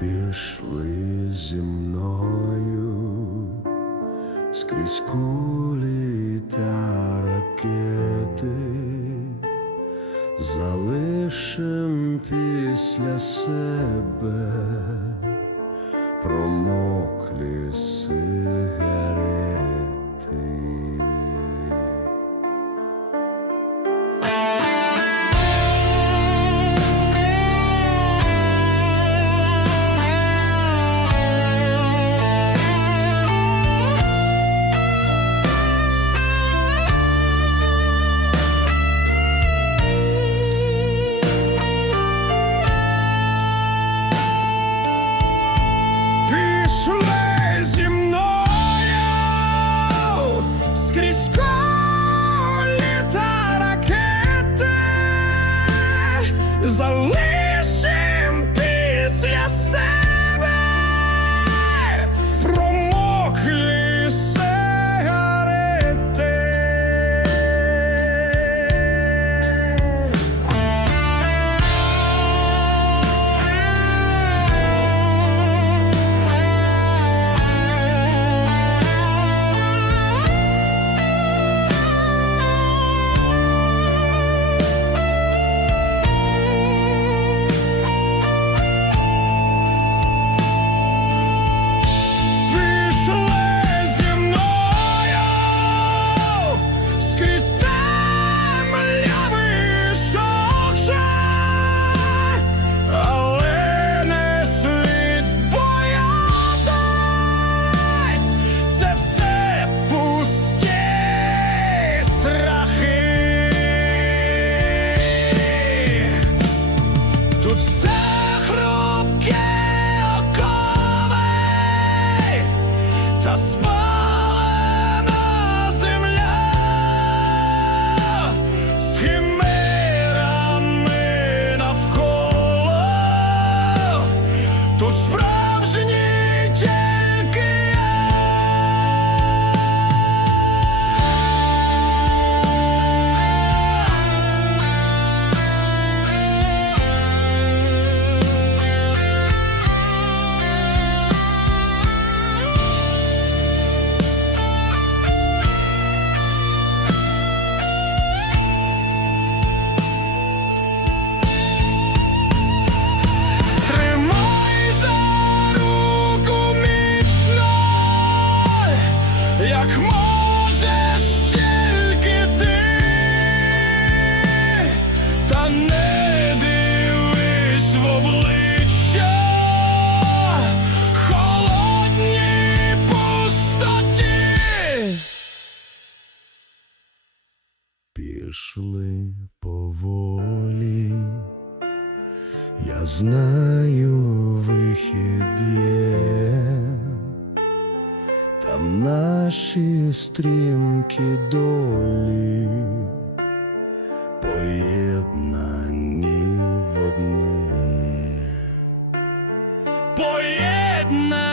пішли зі мною скрізь кулі та ракети, залишим після себе промоклі сигарети. йшли поволі, я знаю вихід є, там наші стрімки долі. Поєднані в одне. Поєднані